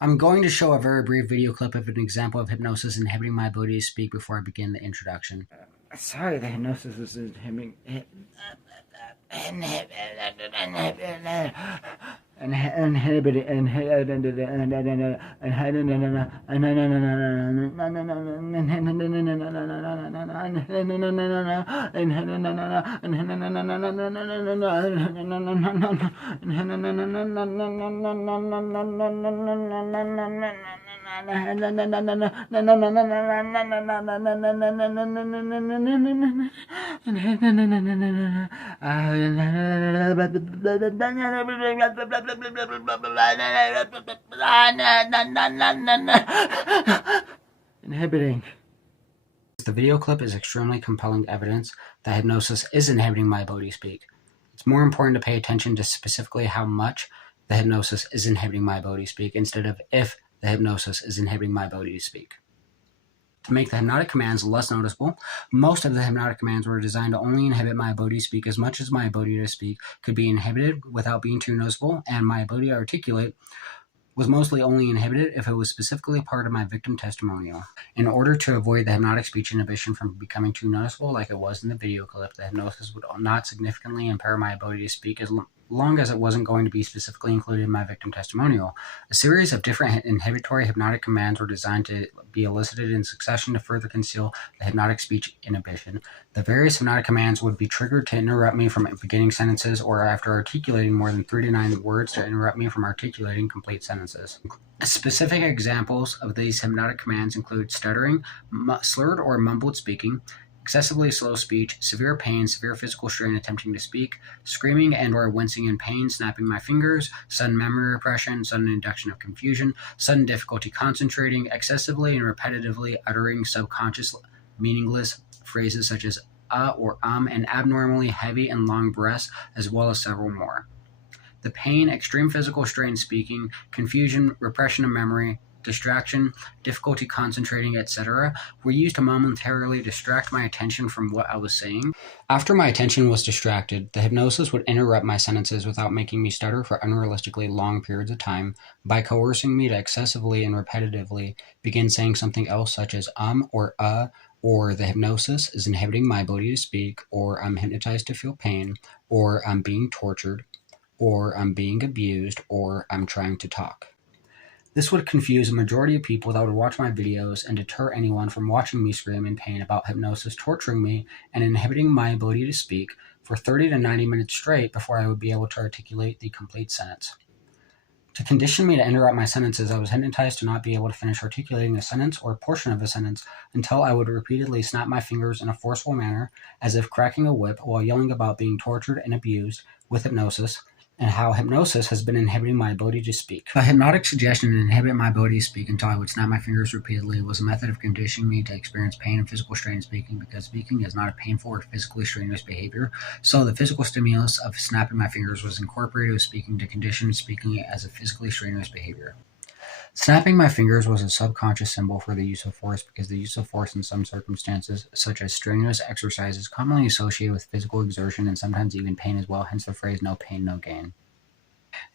I'm going to show a very brief video clip of an example of hypnosis inhibiting my ability to speak before I begin the introduction. Sorry, the hypnosis was inhibiting. Inhibiting. The video clip is extremely compelling evidence that hypnosis is inhibiting my ability to speak. It's more important to pay attention to specifically how much the hypnosis is inhibiting my ability to speak instead of if the hypnosis is inhibiting my ability to speak. To make the hypnotic commands less noticeable, most of the hypnotic commands were designed to only inhibit my ability to speak as much as my ability to speak could be inhibited without being too noticeable, and my ability to articulate was mostly only inhibited if it was specifically part of my victim testimonial. In order to avoid the hypnotic speech inhibition from becoming too noticeable like it was in the video clip, the hypnosis would not significantly impair my ability to speak as long as it wasn't going to be specifically included in my victim testimonial. A series of different inhibitory hypnotic commands were designed to be elicited in succession to further conceal the hypnotic speech inhibition. The various hypnotic commands would be triggered to interrupt me from beginning sentences or after articulating more than 3 to 9 words to interrupt me from articulating complete sentences. Specific examples of these hypnotic commands include stuttering, slurred or mumbled speaking, excessively slow speech, severe pain, severe physical strain attempting to speak, screaming and or wincing in pain, snapping my fingers, sudden memory repression, sudden induction of confusion, sudden difficulty concentrating, excessively and repetitively uttering subconscious meaningless phrases such as or and abnormally heavy and long breaths, as well as several more. The pain, extreme physical strain speaking, confusion, repression of memory, distraction, difficulty concentrating, etc., were used to momentarily distract my attention from what I was saying. After my attention was distracted, the hypnosis would interrupt my sentences without making me stutter for unrealistically long periods of time by coercing me to excessively and repetitively begin saying something else such as or the hypnosis is inhibiting my ability to speak, or I'm hypnotized to feel pain, or I'm being tortured, or I'm being abused, or I'm trying to talk. This would confuse a majority of people that would watch my videos and deter anyone from watching me scream in pain about hypnosis torturing me and inhibiting my ability to speak for 30 to 90 minutes straight before I would be able to articulate the complete sentence. To condition me to interrupt my sentences, I was hypnotized to not be able to finish articulating a sentence or a portion of a sentence until I would repeatedly snap my fingers in a forceful manner, as if cracking a whip, while yelling about being tortured and abused with hypnosis, and how hypnosis has been inhibiting my ability to speak. A hypnotic suggestion to inhibit my ability to speak until I would snap my fingers repeatedly was a method of conditioning me to experience pain and physical strain in speaking, because speaking is not a painful or physically strenuous behavior, so the physical stimulus of snapping my fingers was incorporated with speaking to condition speaking as a physically strenuous behavior. Snapping my fingers was a subconscious symbol for the use of force, because the use of force in some circumstances, such as strenuous exercise, is commonly associated with physical exertion and sometimes even pain as well, hence the phrase "no pain, no gain."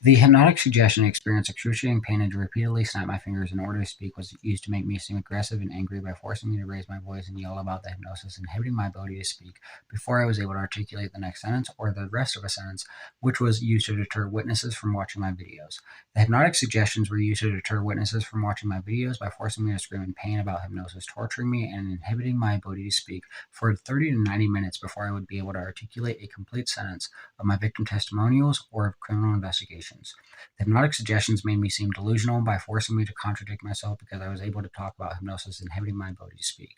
The hypnotic suggestion to experience excruciating pain and to repeatedly snap my fingers in order to speak was used to make me seem aggressive and angry by forcing me to raise my voice and yell about the hypnosis inhibiting my ability to speak before I was able to articulate the next sentence or the rest of a sentence, which was used to deter witnesses from watching my videos. The hypnotic suggestions were used to deter witnesses from watching my videos by forcing me to scream in pain about hypnosis torturing me and inhibiting my ability to speak for 30 to 90 minutes before I would be able to articulate a complete sentence of my victim testimonials or of criminal investigations. The hypnotic suggestions made me seem delusional by forcing me to contradict myself because I was able to talk about hypnosis inhibiting my ability to speak.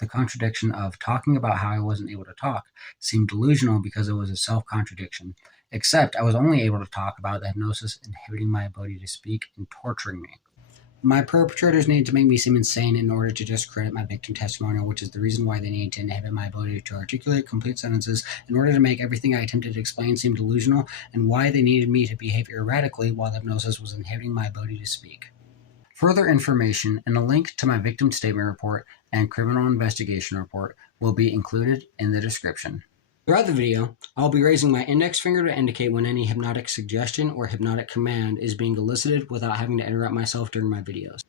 The contradiction of talking about how I wasn't able to talk seemed delusional because it was a self-contradiction, except I was only able to talk about the hypnosis inhibiting my ability to speak and torturing me. My perpetrators needed to make me seem insane in order to discredit my victim testimonial, which is the reason why they needed to inhibit my ability to articulate complete sentences in order to make everything I attempted to explain seem delusional, and why they needed me to behave erratically while the hypnosis was inhibiting my ability to speak. Further information and a link to my victim statement report and criminal investigation report will be included in the description. Throughout the video, I'll be raising my index finger to indicate when any hypnotic suggestion or hypnotic command is being elicited without having to interrupt myself during my videos.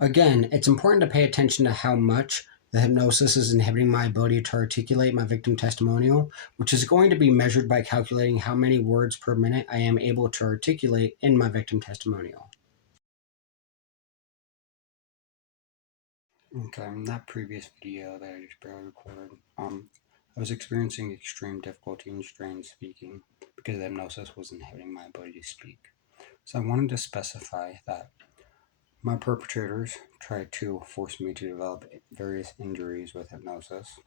Again, it's important to pay attention to how much the hypnosis is inhibiting my ability to articulate my victim testimonial, which is going to be measured by calculating how many words per minute I am able to articulate in my victim testimonial. Okay, in that previous video that I just barely recorded, I was experiencing extreme difficulty and strain speaking because the hypnosis was inhibiting my ability to speak. So I wanted to specify that my perpetrators tried to force me to develop various injuries with hypnosis.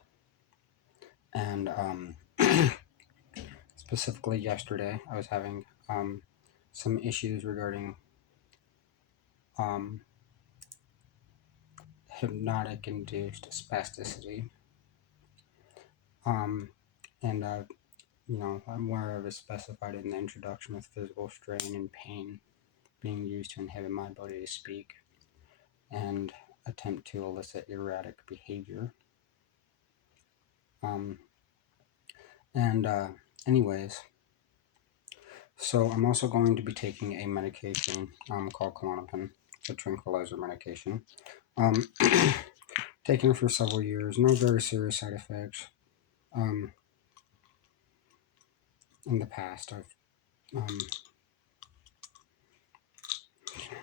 And specifically yesterday, I was having some issues regarding hypnotic-induced spasticity. And where it was specified in the introduction with physical strain and pain being used to inhibit my ability to speak and attempt to elicit erratic behavior. Anyways, so I'm also going to be taking a medication called Klonopin. It's a tranquilizer medication. Taken it for several years, no very serious side effects. In the past, I've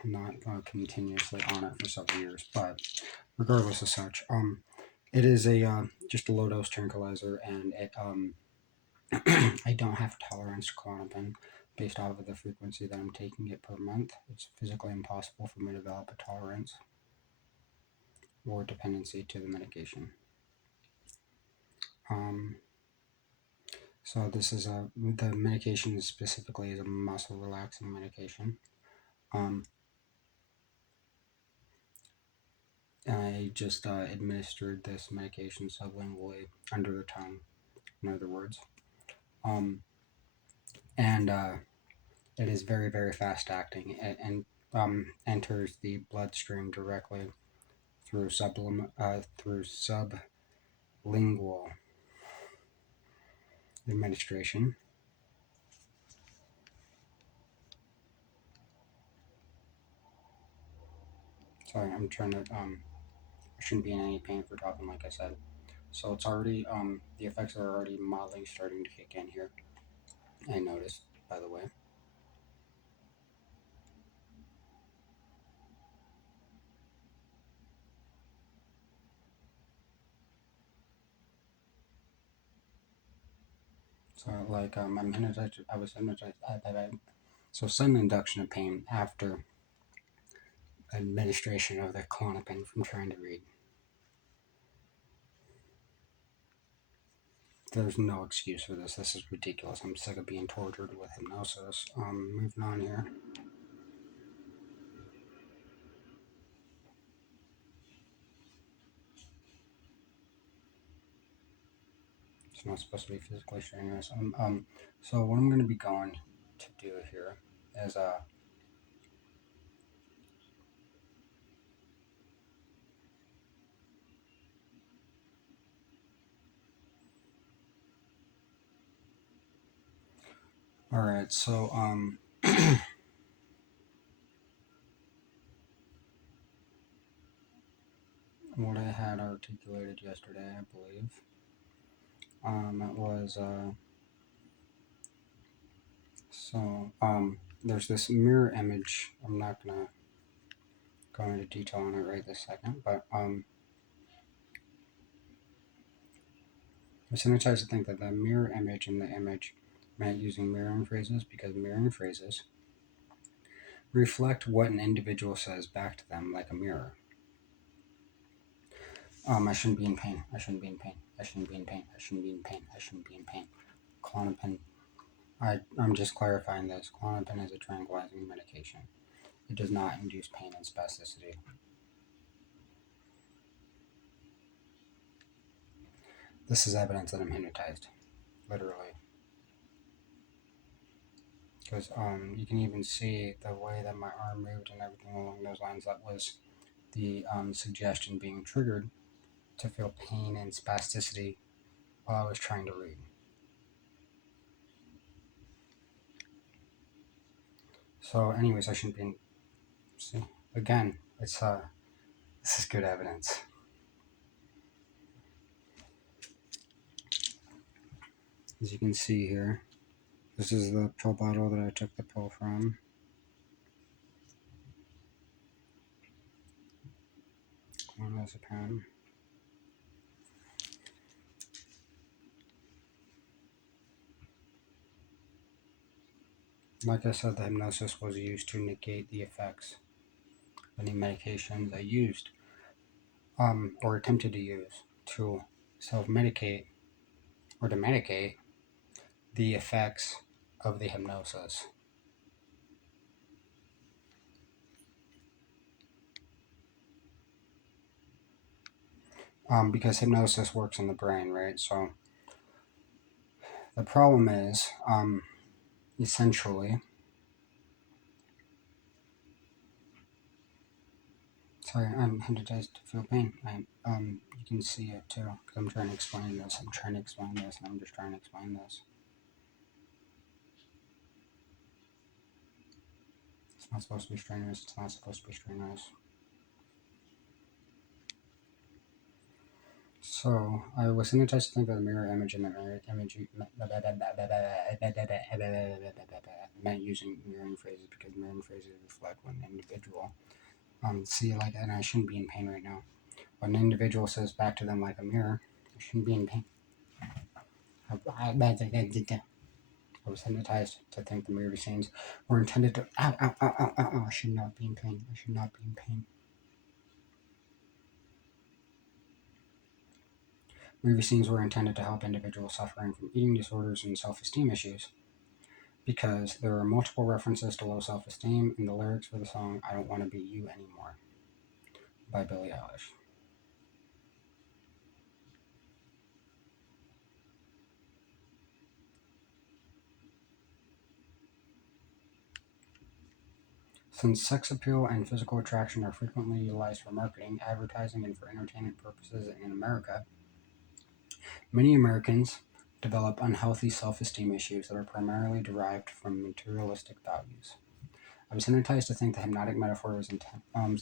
not continuously on it for several years, but regardless of such, it is a just a low dose tranquilizer, and it I don't have tolerance to Klonopin based off of the frequency that I'm taking it per month. It's physically impossible for me to develop a tolerance or dependency to the medication. So this is the medication specifically is a muscle relaxing medication. I just administered this medication sublingually under the tongue, in other words. And it is very, very fast acting and enters the bloodstream directly through sublingual administration. Sorry, I'm trying to, I shouldn't be in any pain for talking, like I said. So it's already, the effects are already mildly starting to kick in here. I noticed, by the way. So like, I'm hypnotized, I was hypnotized, so sudden induction of pain after administration of the Klonopin from trying to read. There's no excuse for this. This is ridiculous. I'm sick of being tortured with hypnosis. Moving on here. It's not supposed to be physically strenuous. So what I'm going to be going to do here is all right. So what I had articulated yesterday, I believe, it was there's this mirror image. I'm not gonna go into detail on it right this second, but I'm hypnotized to think that the mirror image in the image meant using mirroring phrases because mirroring phrases reflect what an individual says back to them like a mirror. I shouldn't be in pain. I shouldn't be in pain. I shouldn't be in pain. I shouldn't be in pain. I shouldn't be in pain. Klonopin. I'm just clarifying this. Klonopin is a tranquilizing medication. It does not induce pain and spasticity. This is evidence that I'm hypnotized, literally. Because you can even see the way that my arm moved and everything along those lines. That was the suggestion being triggered to feel pain and spasticity while I was trying to read. So anyways, I shouldn't be, see, again, it's, this is good evidence. As you can see here, this is the pill bottle that I took the pill from. Clonazepam. Like I said, the hypnosis was used to negate the effects of any medications I used, or attempted to use, to self-medicate or to medicate the effects of the hypnosis. Because hypnosis works in the brain, right? So the problem is, essentially, sorry, I'm hypnotized to feel pain. You can see it too, because I'm trying to explain this. I'm trying to explain this, and I'm just trying to explain this. It's not supposed to be strenuous. It's not supposed to be strenuous. So I was hypnotized to think of the mirror image, and the mirror image meant using mirroring phrases because mirroring phrases reflect what an individual see like, and I shouldn't be in pain right now. When an individual says back to them like a mirror, I shouldn't be in pain. I was hypnotized to think the mirror scenes were intended to. Ow, ow, ow, ow, ow, ow. I should not be in pain. I should not be in pain. Movie scenes were intended to help individuals suffering from eating disorders and self-esteem issues, because there are multiple references to low self-esteem in the lyrics for the song I Don't Want to Be You Anymore by Billie Eilish. Since sex appeal and physical attraction are frequently utilized for marketing, advertising, and for entertainment purposes in America, many Americans develop unhealthy self-esteem issues that are primarily derived from materialistic values. I was hypnotized to think the hypnotic metaphor was intent. I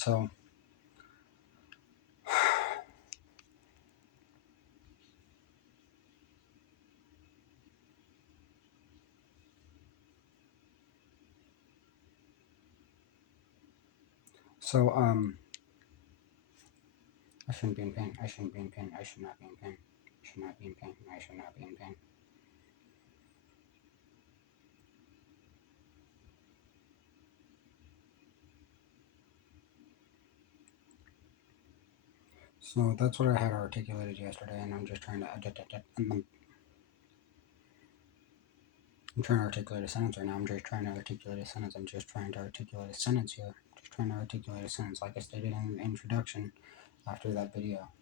shouldn't be in pain. I shouldn't be in pain. I should not be in pain. I should not be in pain. I should not be in pain. So that's what I had articulated yesterday, and I'm just trying to. I'm trying to articulate a sentence right now. I'm just trying to articulate a sentence. I'm just trying to articulate a sentence here. Just trying to articulate a sentence, like I stated in the introduction. After that video,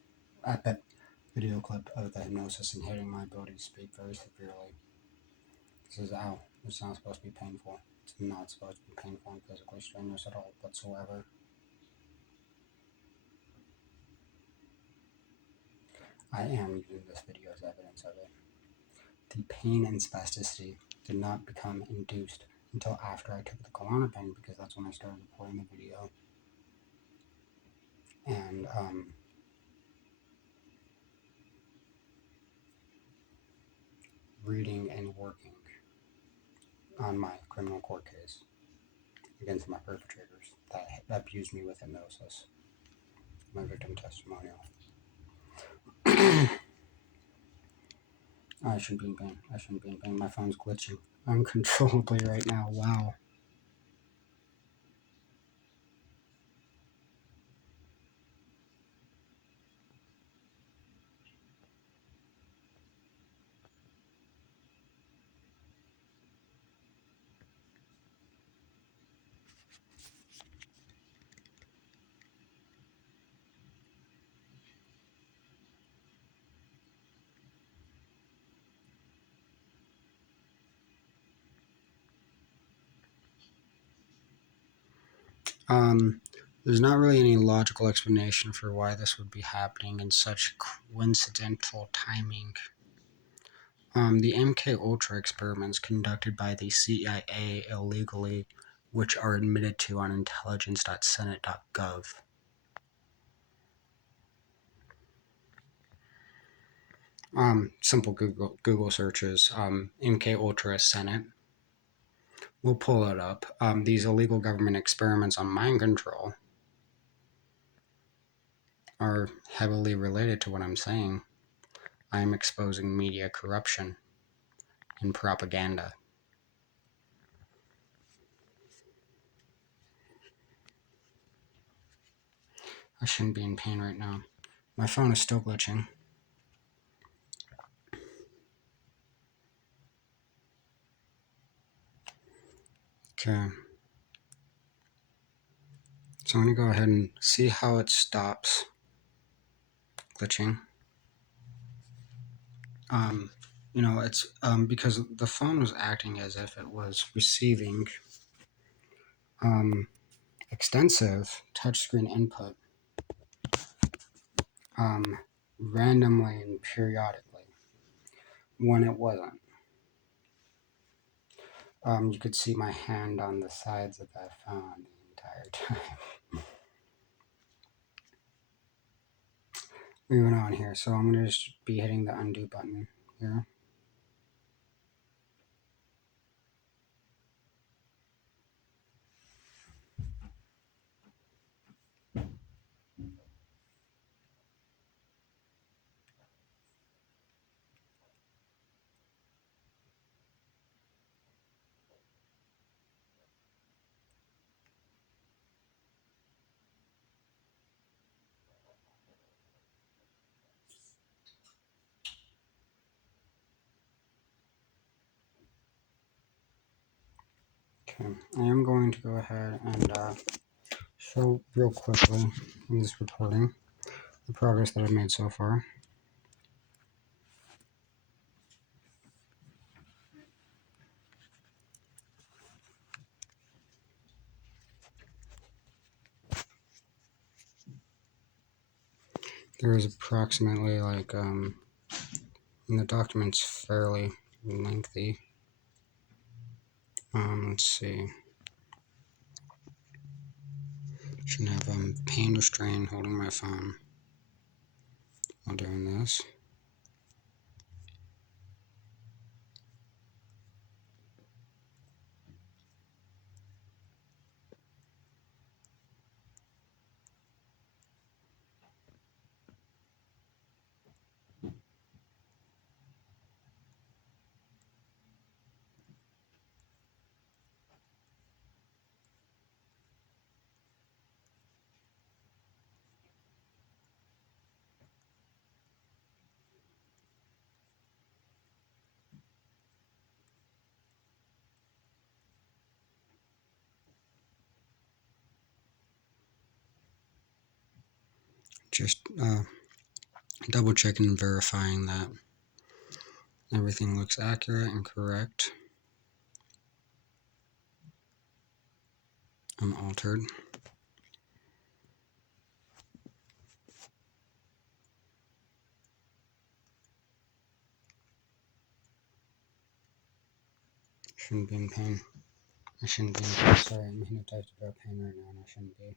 at that video clip of the hypnosis and hitting my ability to speak very severely. This is ow. It's not supposed to be painful. It's not supposed to be painful and physically strenuous at all whatsoever. I am using this video as evidence of it. The pain and spasticity did not become induced until after I took the Klonopin, because that's when I started recording the video. And reading and working on my criminal court case against my perpetrators that abused me with hypnosis. My victim testimonial. I shouldn't be in pain. I shouldn't be in pain. My phone's glitching uncontrollably right now. Wow. There's not really any logical explanation for why this would be happening in such coincidental timing. The MK Ultra experiments conducted by the CIA illegally, which are admitted to on intelligence.senate.gov. Simple Google searches, MK Ultra Senate. We'll pull it up. These illegal government experiments on mind control are heavily related to what I'm saying. I'm exposing media corruption and propaganda. I shouldn't be in pain right now. My phone is still glitching. Okay. So I'm going to go ahead and see how it stops glitching. It's because the phone was acting as if it was receiving extensive touchscreen input randomly and periodically when it wasn't. You could see my hand on the sides of that phone the entire time. Moving on here, so I'm going to just be hitting the undo button here. Okay, I am going to go ahead and show real quickly in this recording the progress that I've made so far. There is approximately and the document's fairly lengthy. Let's see. Shouldn't have pain restraint holding my phone while doing this. Just double checking and verifying that everything looks accurate and correct, unaltered. Shouldn't be in pain. I shouldn't be in pain. Sorry, I'm hypnotized about pain right now and I shouldn't be.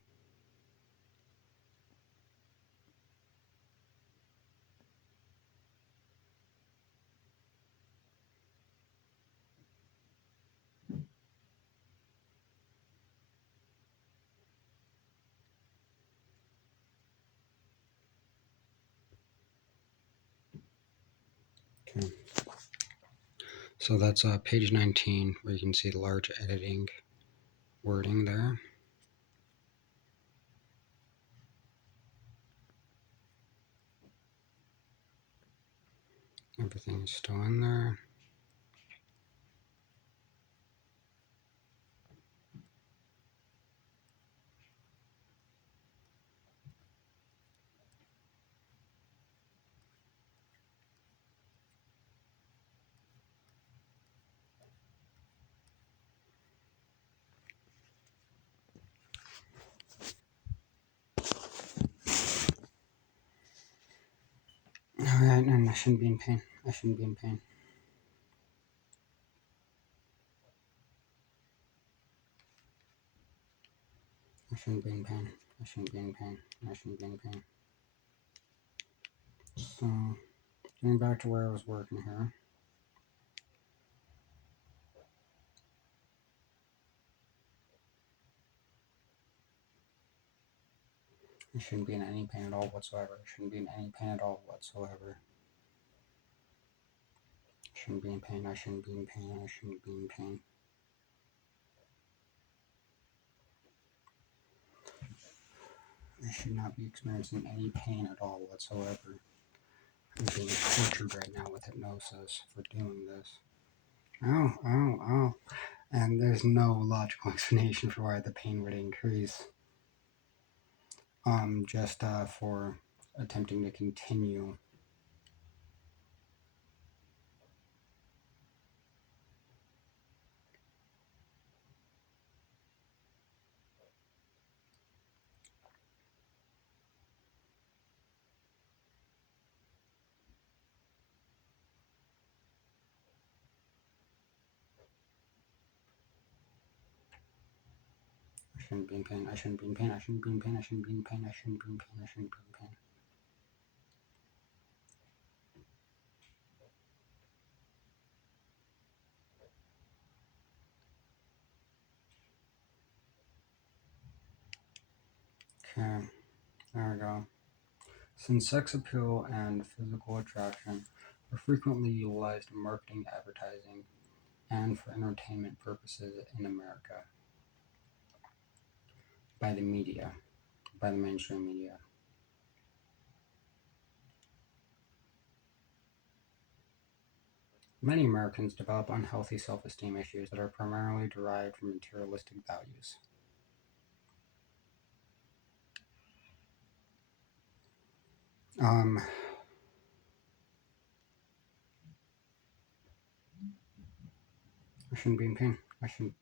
Okay. So that's page 19 where you can see the large editing wording there. Everything is still in there. Alright, and I shouldn't be in pain. I shouldn't be in pain. I shouldn't be in pain. I shouldn't be in pain. I shouldn't be in pain. So, getting back to where I was working here. I shouldn't be in any pain at all whatsoever. I shouldn't be in any pain at all whatsoever. I shouldn't be in pain. I shouldn't be in pain. I shouldn't be in pain. I should not be experiencing any pain at all whatsoever. I'm being tortured right now with hypnosis for doing this. Ow, ow, ow. And there's no logical explanation for why the pain would increase. Just for attempting to continue. I shouldn't be in pain. I shouldn't be in pain. I shouldn't be in pain. I shouldn't be in pain. I shouldn't be in pain. I shouldn't be in pain. Okay, there we go. Since sex appeal and physical attraction are frequently utilized in marketing, advertising, and for entertainment purposes in America by the media, by the mainstream media. Many Americans develop unhealthy self-esteem issues that are primarily derived from materialistic values. I shouldn't be in pain. I shouldn't.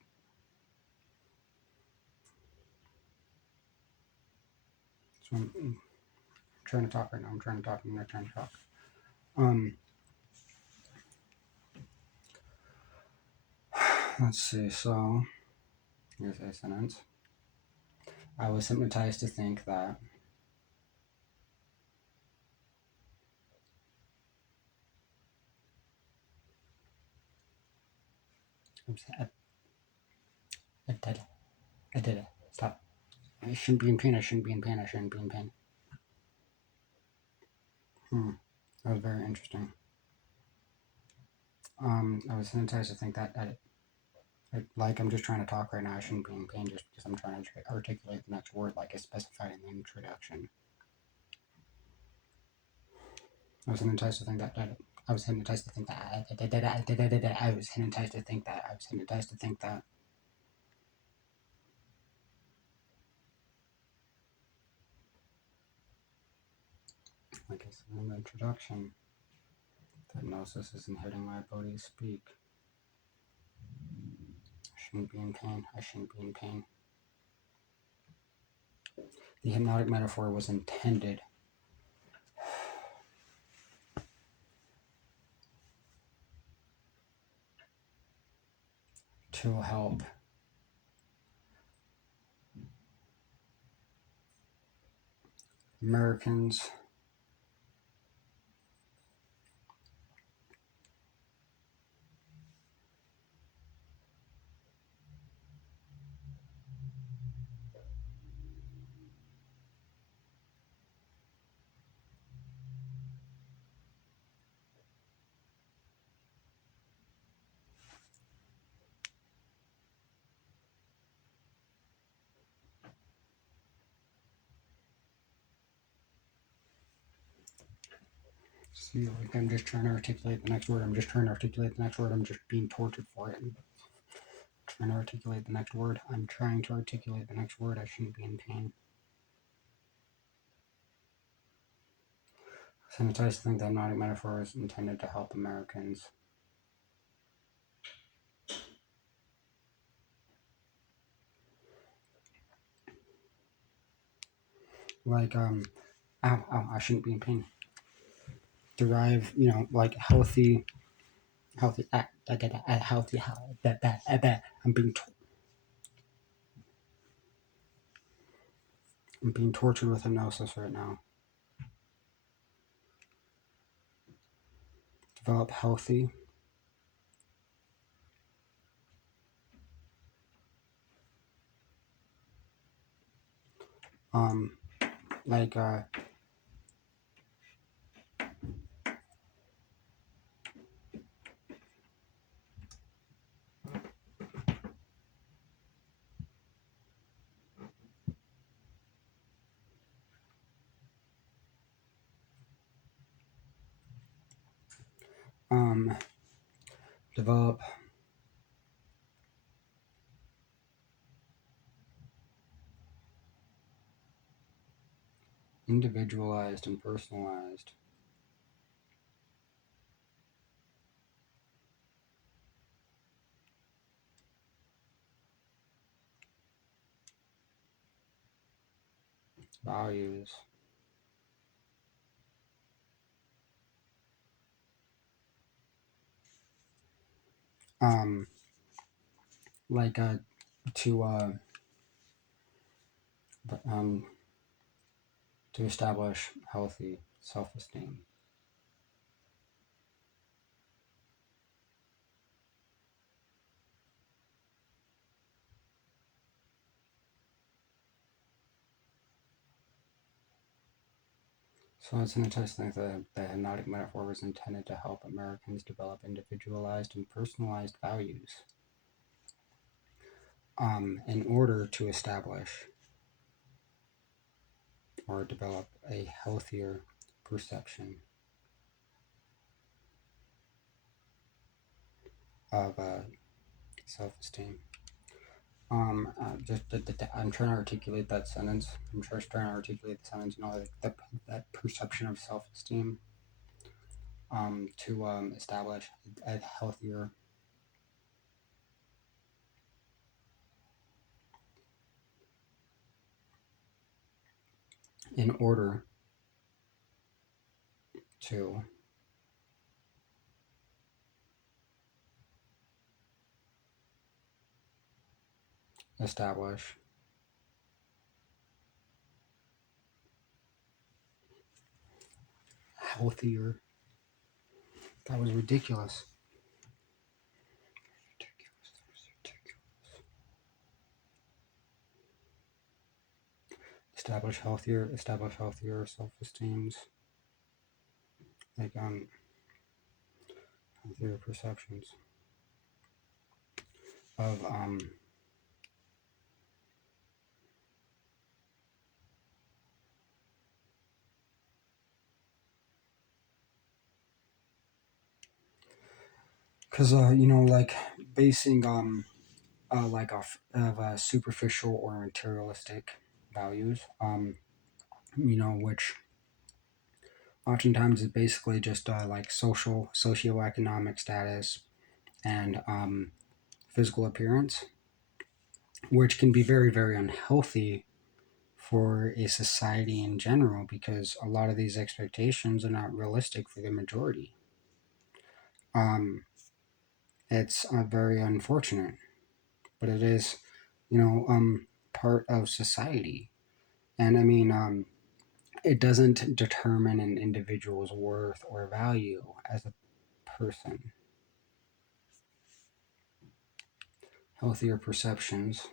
So I'm trying to talk right now. I'm trying to talk. I'm not trying to talk. Let's see. So here's a sentence. I was hypnotized to think that I did it. I did it. Stop. I shouldn't be in pain. I shouldn't be in pain. I shouldn't be in pain. That was very interesting. I was hypnotized to think that like I'm just trying to talk right now. I shouldn't be in pain just because I'm trying to articulate the next word like it's specified in the introduction. I was hypnotized to think that I was hypnotized to think that I was hypnotized to think that I was hypnotized to think that. Like I said in the introduction, hypnosis is inhibiting my ability to speak. I shouldn't be in pain. I shouldn't be in pain. The hypnotic metaphor was intended to help Americans see, like I'm just trying to articulate the next word. I'm just trying to articulate the next word. I'm just being tortured for it. I'm trying to articulate the next word. I'm trying to articulate the next word. I shouldn't be in pain. Hypnotized to think that hypnotic metaphor is intended to help Americans. Like, ow, I shouldn't be in pain. Derive, like healthy, healthy, I'm being I'm being tortured with hypnosis right now. Develop healthy, um, like develop individualized and personalized values um, like to um, to establish healthy self-esteem. So it's an interesting that the hypnotic metaphor was intended to help Americans develop individualized and personalized values in order to establish or develop a healthier perception of self-esteem. I'm trying to articulate that sentence. I'm just trying to articulate the sentence. You know, like that perception of self-esteem. To establish a healthier in order to establish healthier. That was ridiculous. Establish healthier self-esteems, like healthier perceptions of because you know, like basing like of superficial or materialistic values, you know, which oftentimes is basically just like socioeconomic status and physical appearance, which can be very, very unhealthy for a society in general because a lot of these expectations are not realistic for the majority. Um, it's very unfortunate, but it is, you know, part of society. And I mean, it doesn't determine an individual's worth or value as a person. Healthier perceptions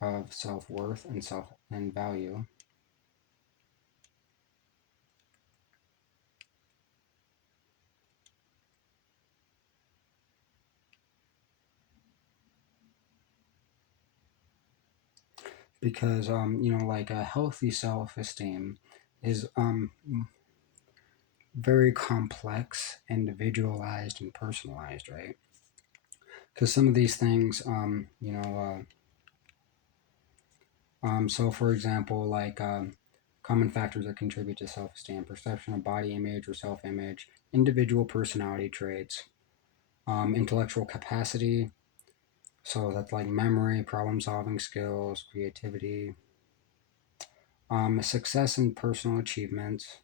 of self-worth and self and value because you know, like a healthy self-esteem is very complex, individualized, and personalized, right? Because some of these things, you know, so for example, like common factors that contribute to self-esteem: perception of body image or self-image, individual personality traits, intellectual capacity. So that's like memory, problem-solving skills, creativity, success in personal achievements,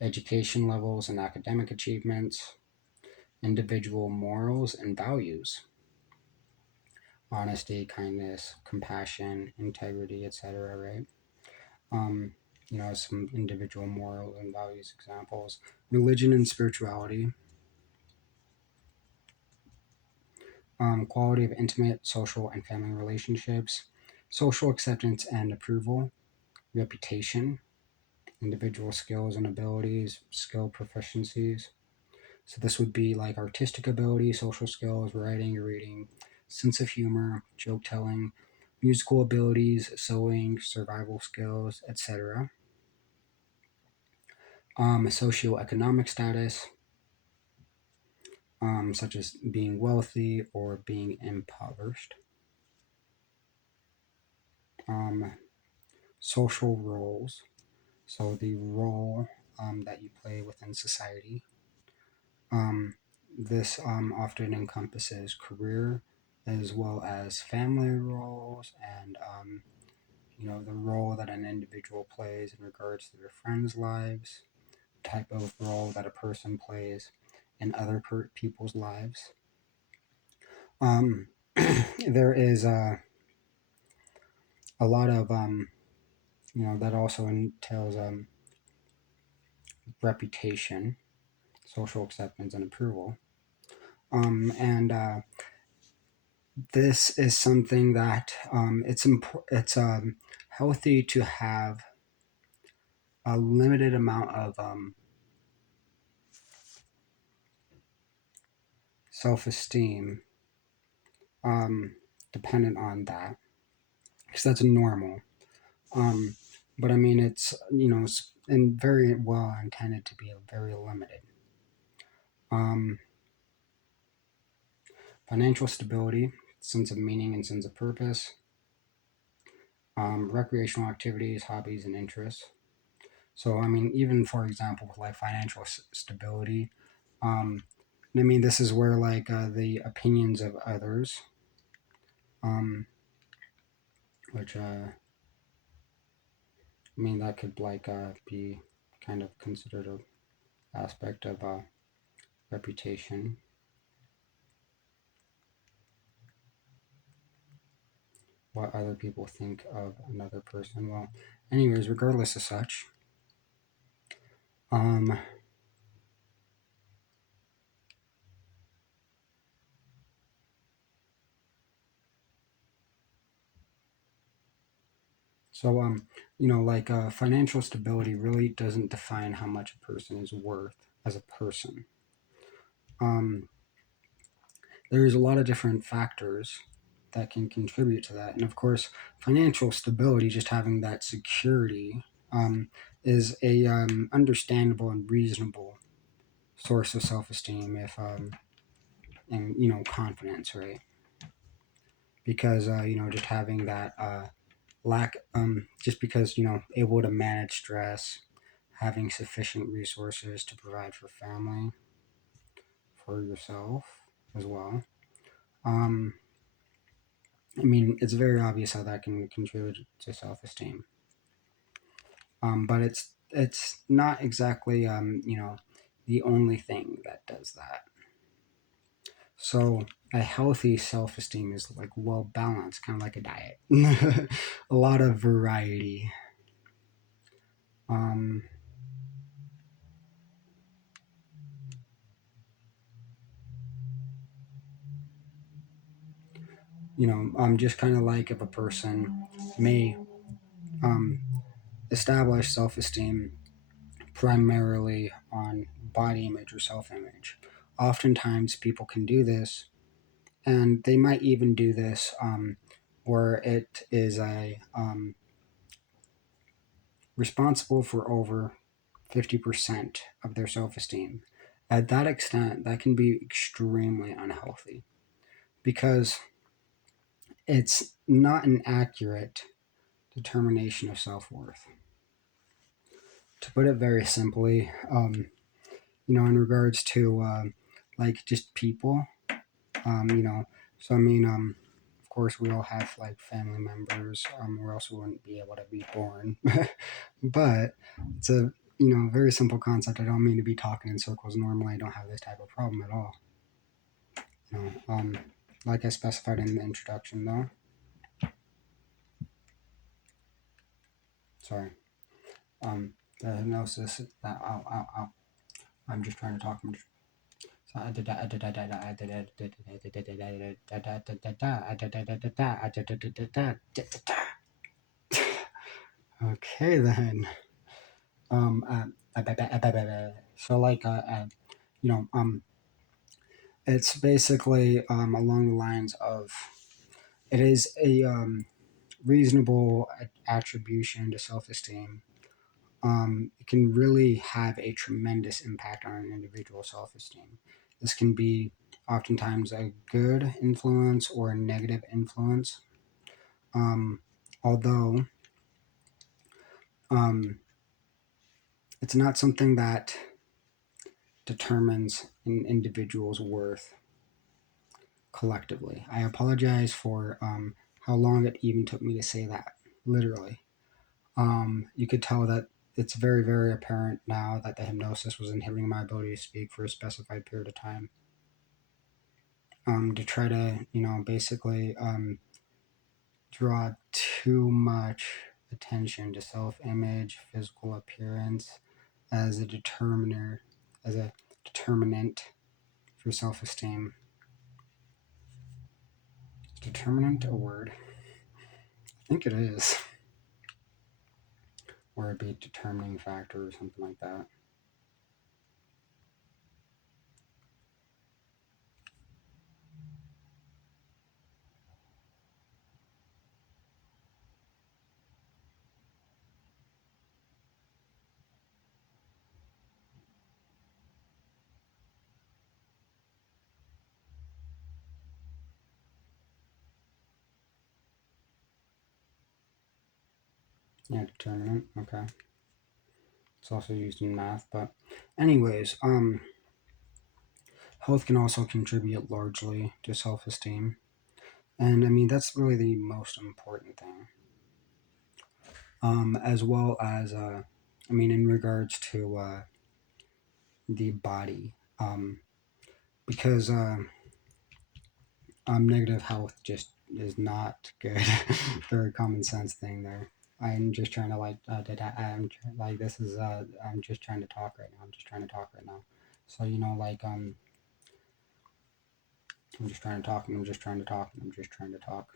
education levels and academic achievements, individual morals and values. honesty, kindness, compassion, integrity, etc., right? Um, some individual morals and values examples. Religion and spirituality. Quality of intimate, social, and family relationships. Social acceptance and approval. Reputation. Individual skills and abilities, skill proficiencies. So this would be like artistic ability, social skills, writing, reading, sense of humor, joke telling, musical abilities, sewing, survival skills, etc. Socioeconomic status, such as being wealthy or being impoverished. Um, Social roles, so the role that you play within society. Um, this often encompasses career as well as family roles and the role that an individual plays in regards to their friends' lives, type of role that a person plays in other people's lives. Um, there is a lot of that also entails reputation, social acceptance, and approval. And This is something that it's healthy to have a limited amount of self-esteem um, dependent on that, because that's normal. Um, but I mean, it's and very well intended to be very limited. Um, Financial stability, sense of meaning and sense of purpose, recreational activities, hobbies, and interests. So, I mean, even for example, with like financial stability, um, I mean, this is where like the opinions of others, um, which I mean, that could like be kind of considered a aspect of reputation. What other people think of another person. Well, anyways, regardless of such, um, so like financial stability really doesn't define how much a person is worth as a person. Um, there's a lot of different factors that can contribute to that, and of course, financial stability, just having that security, is a understandable and reasonable source of self-esteem if and confidence, right? Because just having that lack just because able to manage stress, having sufficient resources to provide for family, for yourself as well. um I mean, it's very obvious how that can contribute to self-esteem, but it's not exactly the only thing that does that. So a healthy self-esteem is like well balanced, kind of like a diet. A lot of variety. um just kind of like if a person may um establish self-esteem primarily on body image or self-image. Oftentimes people can do this, and they might even do this where it is a responsible for over 50% of their self-esteem. At that extent, that can be extremely unhealthy because it's not an accurate determination of self-worth. To put it very simply, in regards to like just people, you know, so I mean, of course, we all have like family members, or else we wouldn't be able to be born. But it's a very simple concept. I don't mean to be talking in circles. Normally, I don't have this type of problem at all. You know, like I specified in the introduction, though. Sorry. The hypnosis. I'm just trying to talk. Okay then. So like you know it's basically along the lines of it is a reasonable attribution to self-esteem. It can really have a tremendous impact on an individual's self-esteem. This can be oftentimes a good influence or a negative influence. Um, although um, it's not something that determines an individual's worth collectively. I apologize for how long it even took me to say that, literally. You could tell that it's very, very apparent now that the hypnosis was inhibiting my ability to speak for a specified period of time. To try to, basically draw too much attention to self image, physical appearance as a determiner, as a determinant for self esteem. Is determinant a word? I think it is. Or it'd be a determining factor or something like that. Yeah, determinant. Okay. It's also used in math, but anyways, health can also contribute largely to self-esteem. And I mean, that's really the most important thing. As well as, in regards to the body, because negative health just is not good. Very common sense thing there. I'm just trying to I'm just trying to talk right now. I'm just trying to talk right now. So I'm just trying to talk and I'm just trying to talk and I'm just trying to talk.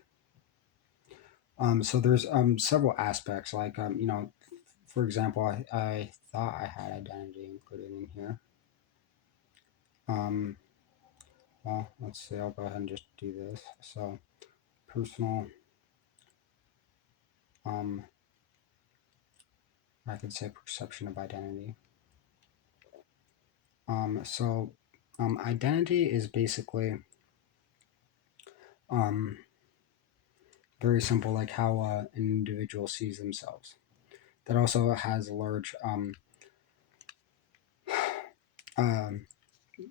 So there's several aspects for example, I thought I had identity included in here. Well, let's see. I'll go ahead and just do this. So personal. I could say perception of identity. Identity is basically very simple, like how an individual sees themselves. That also has a large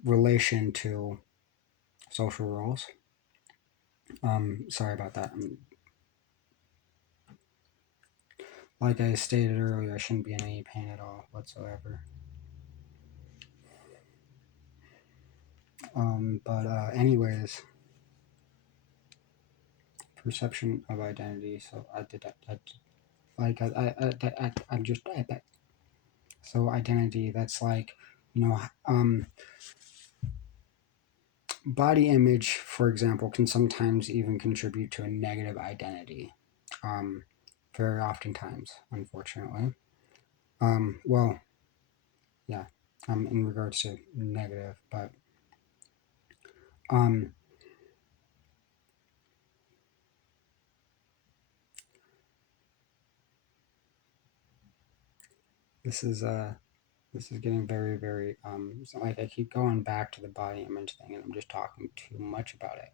relation to social roles. Sorry about that. Like I stated earlier, I shouldn't be in any pain at all whatsoever. Anyways, perception of identity. So I'm just so identity. That's like body image, for example, can sometimes even contribute to a negative identity. Very oftentimes, unfortunately. Well, yeah. In regards to negative, but this is getting very, very it's not like I keep going back to the body image thing and I'm just talking too much about it.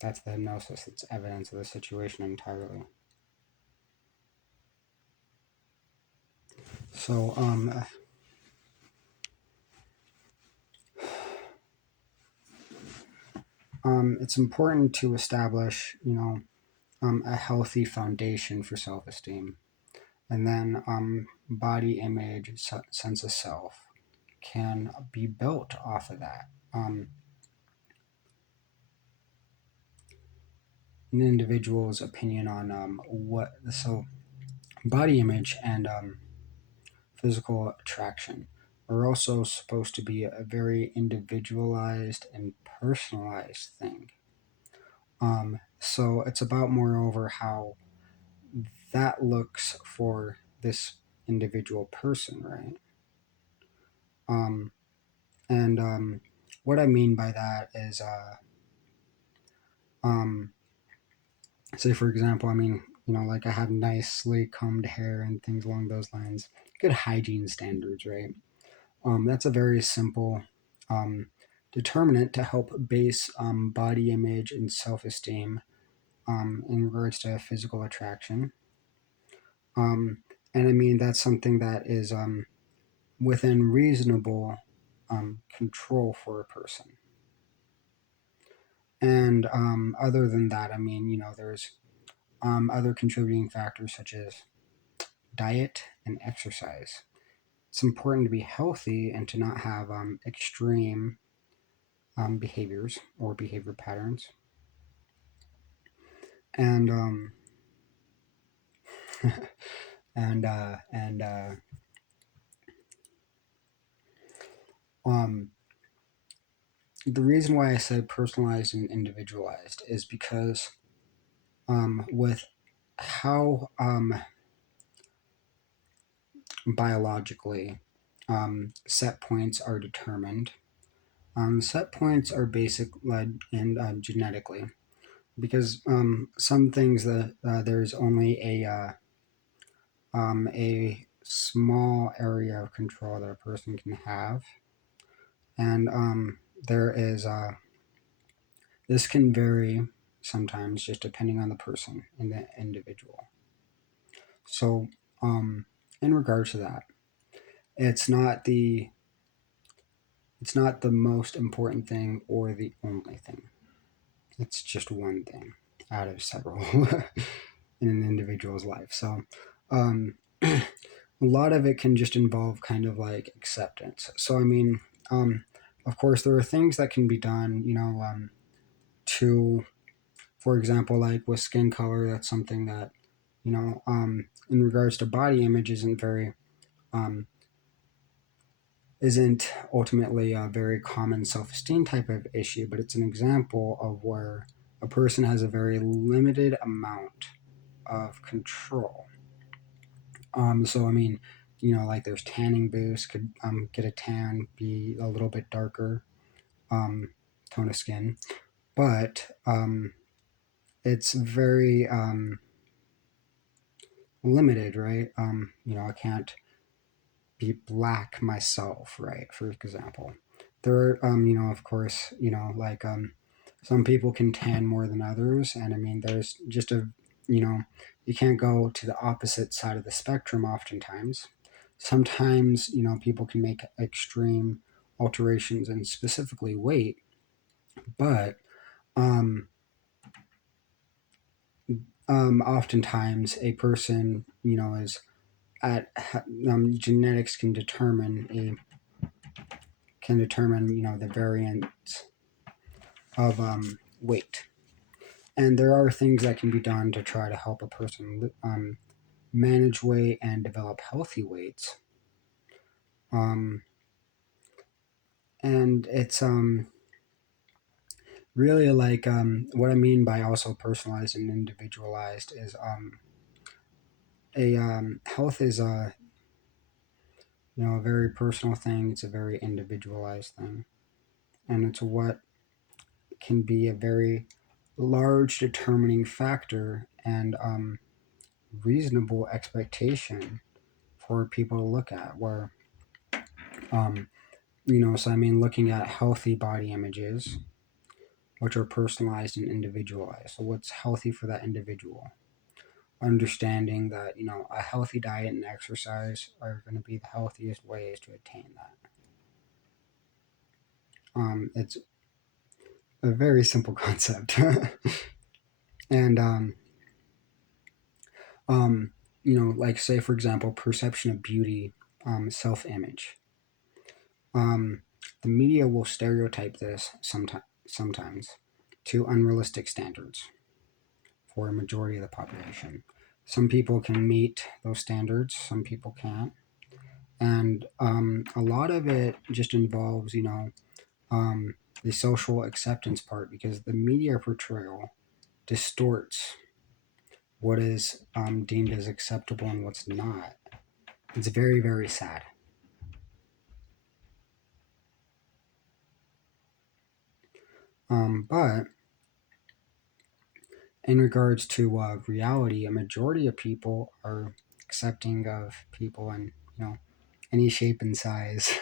That's the hypnosis. It's evidence of the situation entirely. So it's important to establish, a healthy foundation for self-esteem, and then body image, sense of self, can be built off of that. an individual's opinion on body image and physical attraction are also supposed to be a very individualized and personalized thing. So it's about, moreover, how that looks for this individual person, right? Um, and what I mean by that is, um, say for example, I mean, like I have nicely combed hair and things along those lines, good hygiene standards, right? That's a very simple um, determinant to help base body image and self esteem in regards to physical attraction. Um, and I mean, that's something that is within reasonable control for a person. And other than that, I mean, there's other contributing factors such as diet and exercise. It's important to be healthy and to not have extreme behaviors or behavior patterns. And and um, the reason why I said personalized and individualized is because with how biologically set points are determined, set points are basic led and genetically, because some things that there's only a small area of control that a person can have, and there is this can vary sometimes just depending on the person and the individual. So, um, in regards to that, it's not the it's not the most important thing or the only thing. It's just one thing out of several in an individual's life. So, a lot of it can just involve kind of like acceptance. So, I mean, um, of course, there are things that can be done, to, for example, like with skin color, that's something that, in regards to body image, um, isn't ultimately a very common self-esteem type of issue, but it's an example of where a person has a very limited amount of control. So I mean, like there's tanning booths, could get a tan, be a little bit darker tone of skin, but it's very limited, right? I can't be black myself, right? For example, there are, of course, like some people can tan more than others, and I mean, there's just you know, you can't go to the opposite side of the spectrum. Oftentimes, sometimes people can make extreme alterations in specifically weight, but um, oftentimes a person is at genetics can determine the variance of weight, and there are things that can be done to try to help a person manage weight and develop healthy weights. um, and it's really like what I mean by also personalized and individualized is a health is a very personal thing. It's a very individualized thing, and it's what can be a very large determining factor and reasonable expectation for people to look at. Where, um, so I mean, looking at healthy body images, which are personalized and individualized. So, what's healthy for that individual? Understanding that, a healthy diet and exercise are going to be the healthiest ways to attain that. It's a very simple concept. And, like, say, for example, perception of beauty, self image. Um, the media will stereotype this sometimes to unrealistic standards. for a majority of the population. Some people can meet those standards, some people can't. And a lot of it just involves, the social acceptance part, because the media portrayal distorts what is deemed as acceptable and what's not. It's very, very sad. But in regards to reality, a majority of people are accepting of people in any shape and size,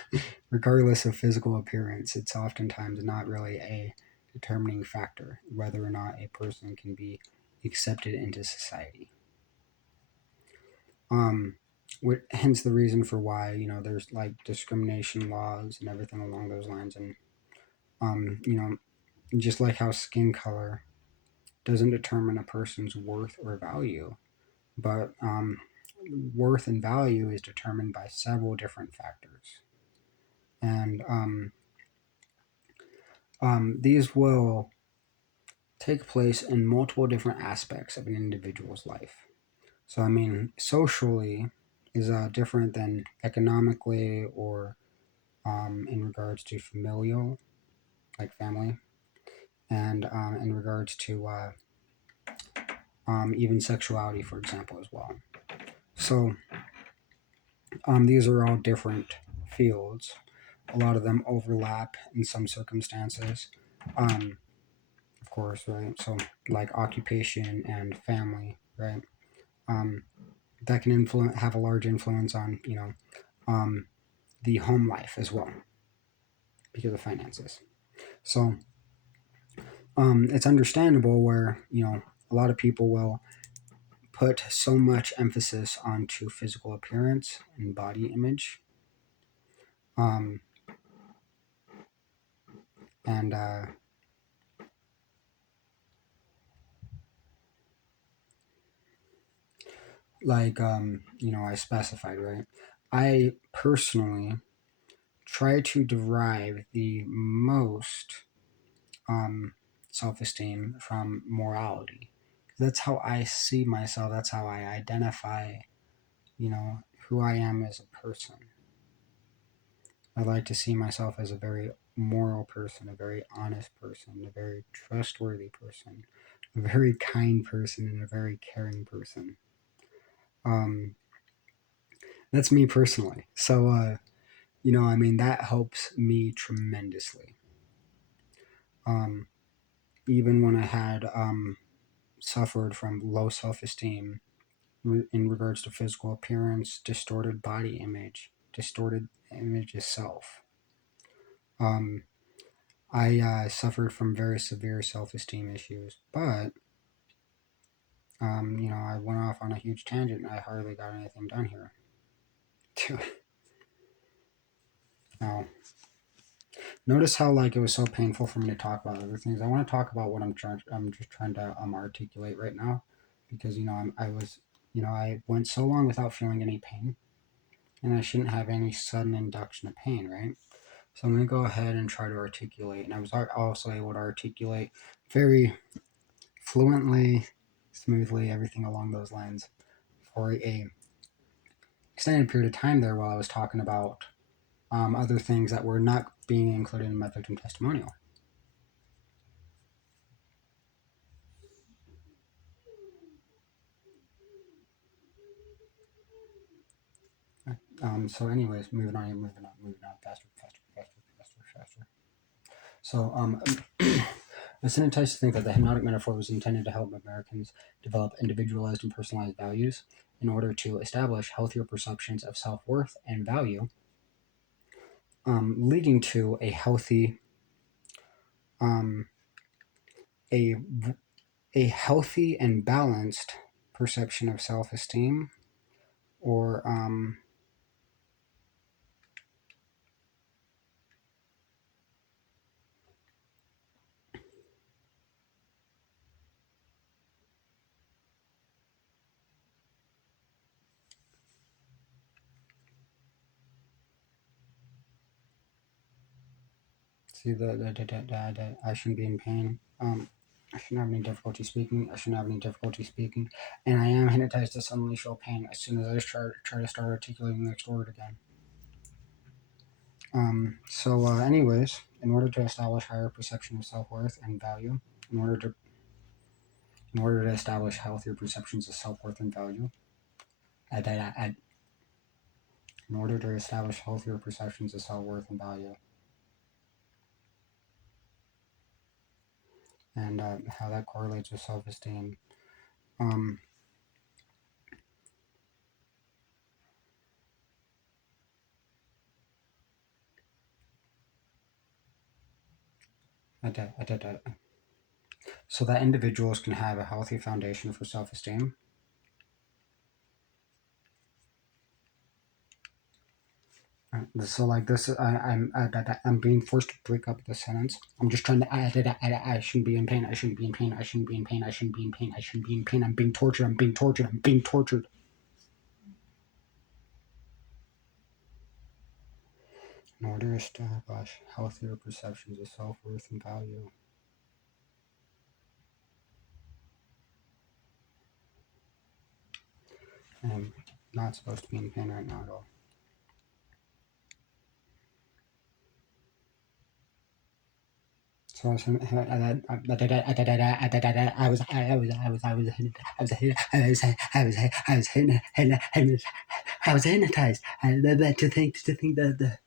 regardless of physical appearance. It's oftentimes not really a determining factor whether or not a person can be accepted into society. Hence the reason for why there's like discrimination laws and everything along those lines, and just like how skin color doesn't determine a person's worth or value, but worth and value is determined by several different factors, and these will take place in multiple different aspects of an individual's life. So, I mean, socially is different than economically or in regards to familial, like family, and in regards to even sexuality, for example, as well. So, these are all different fields. A lot of them overlap in some circumstances, of course, right? So, like occupation and family, right? Um, that can have a large influence on um, the home life as well because of finances. So it's understandable where a lot of people will put so much emphasis onto physical appearance and body image, um, and like I specified, right. I personally try to derive the most um, self-esteem from morality. That's how I see myself. That's how I identify, who I am as a person. I like to see myself as a very moral person, a very honest person, a very trustworthy person, a very kind person, and a very caring person. Um, that's me personally. So, I mean, that helps me tremendously. Um, Even when I had suffered from low self esteem in regards to physical appearance, distorted body image, distorted image of self. Um, I suffered from very severe self esteem issues, but I went off on a huge tangent and I hardly got anything done here. Now, notice how like it was so painful for me to talk about other things. I want to talk about what I'm just trying to articulate right now, because I went so long without feeling any pain, and I shouldn't have any sudden induction of pain, right? So I'm going to go ahead and try to articulate. And I was also able to articulate very fluently, smoothly, everything along those lines for a extended period of time there while I was talking about other things that were not being included in my victim testimonial. So anyways, moving on, faster, faster, faster, faster, faster. So I'm enticed to think that the hypnotic metaphor was intended to help Americans develop individualized and personalized values in order to establish healthier perceptions of self-worth and value, leading to a healthy, um, a a healthy and balanced perception of self-esteem, or see the I shouldn't be in pain. I shouldn't have any difficulty speaking. I shouldn't have any difficulty speaking. And I am hypnotized to suddenly show pain as soon as I try to start articulating the next word again. Anyways, in order to establish higher perception of self-worth and value, in order to establish healthier perceptions of self-worth and value, in order to establish healthier perceptions of self-worth and value, and how that correlates with self-esteem. Um, so that individuals can have a healthy foundation for self-esteem. So like this, I'm being forced to break up the sentence. I'm just trying to. I shouldn't be in pain. I shouldn't be in pain. I shouldn't be in pain. I shouldn't be in pain. I shouldn't be in pain. I'm being tortured. I'm being tortured. I'm being tortured. In order to establish healthier perceptions of self-worth and value. I'm not supposed to be in pain right now at all. So I was hypnotized. To think that the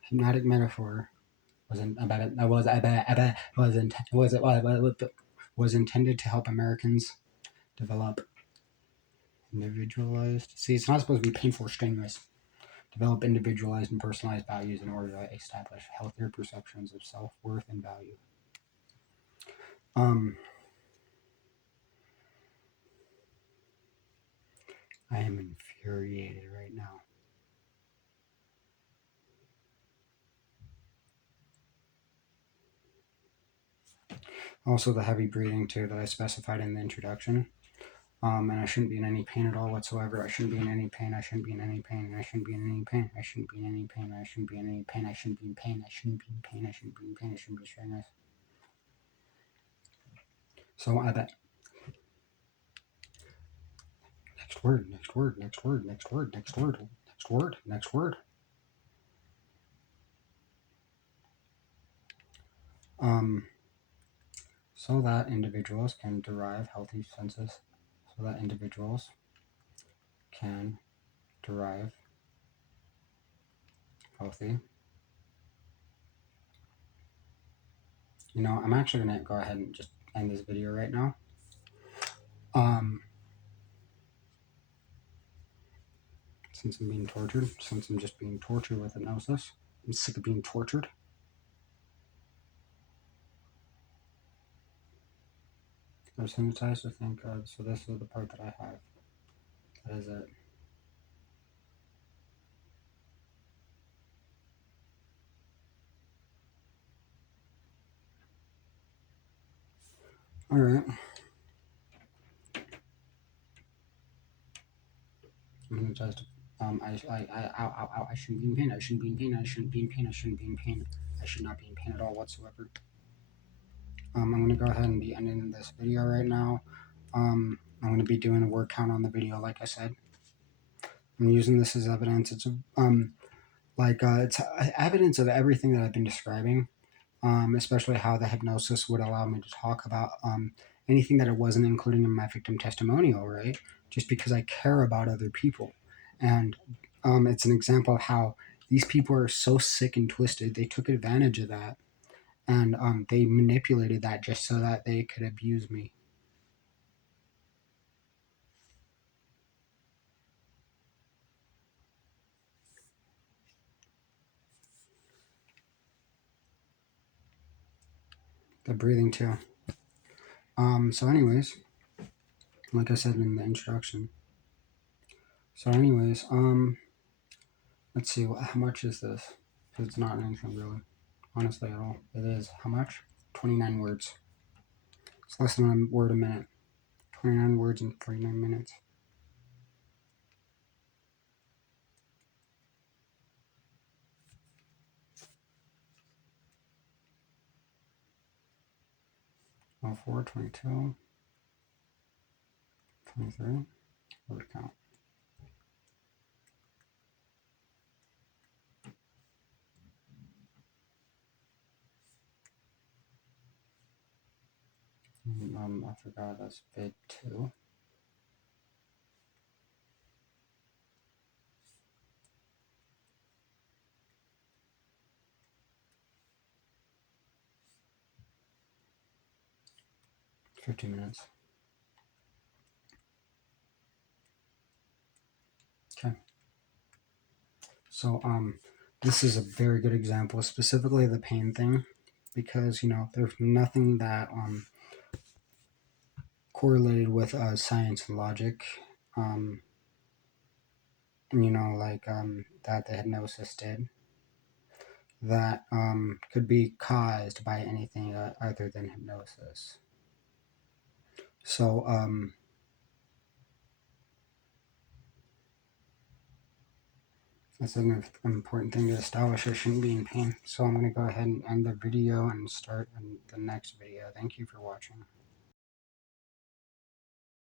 hypnotic metaphor wasn't about it. Was intended to help Americans develop individualized. See, it's not supposed to be painful or strenuous. Develop individualized and personalized values in order to establish healthier perceptions of self-worth and value. I am infuriated right now. Also, the heavy breathing too that I specified in the introduction. And I shouldn't be in any pain at all whatsoever. I shouldn't be in any pain. I shouldn't be in any pain. I shouldn't be in any pain. I shouldn't be in any pain. I shouldn't be in any pain. I shouldn't be in pain. I shouldn't be in pain. I shouldn't be in pain. I shouldn't be strenuous. So I bet. Next word. Next word. Next word. Next word. Next word. Next word. Next word. So that individuals can derive healthy senses. So that individuals can derive healthy. You know, I'm actually gonna go ahead and just end this video right now. Since I'm being tortured, since I'm just being tortured with hypnosis, I'm sick of being tortured. I was hypnotized to think of, so this is the part that I have. That is it. Alright. I'm hypnotized to, I shouldn't be in pain. I shouldn't be in pain. I shouldn't be in pain. I shouldn't be in pain. I should not be in pain at all whatsoever. I'm going to go ahead and be ending this video right now. I'm going to be doing a word count on the video, like I said. I'm using this as evidence. It's it's evidence of everything that I've been describing, especially how the hypnosis would allow me to talk about anything that it wasn't including in my victim testimonial, right? Just because I care about other people. And it's an example of how these people are so sick and twisted. They took advantage of that. And they manipulated that just so that they could abuse me. The breathing too. So anyways, like I said in the introduction. So anyways, let's see, how much is this? Because it's not anything really, honestly, at all. It is, how much? 29 words. It's less than a word a minute. 29 words in 49 minutes. 24, 22, 23. What would count? I forgot that's vid 2. $50. Okay. So this is a very good example, specifically the pain thing, because there's nothing that correlated with science and logic, that the hypnosis did, that could be caused by anything other than hypnosis. So that's an important thing to establish. I shouldn't be in pain. So I'm going to go ahead and end the video and start the next video. Thank you for watching.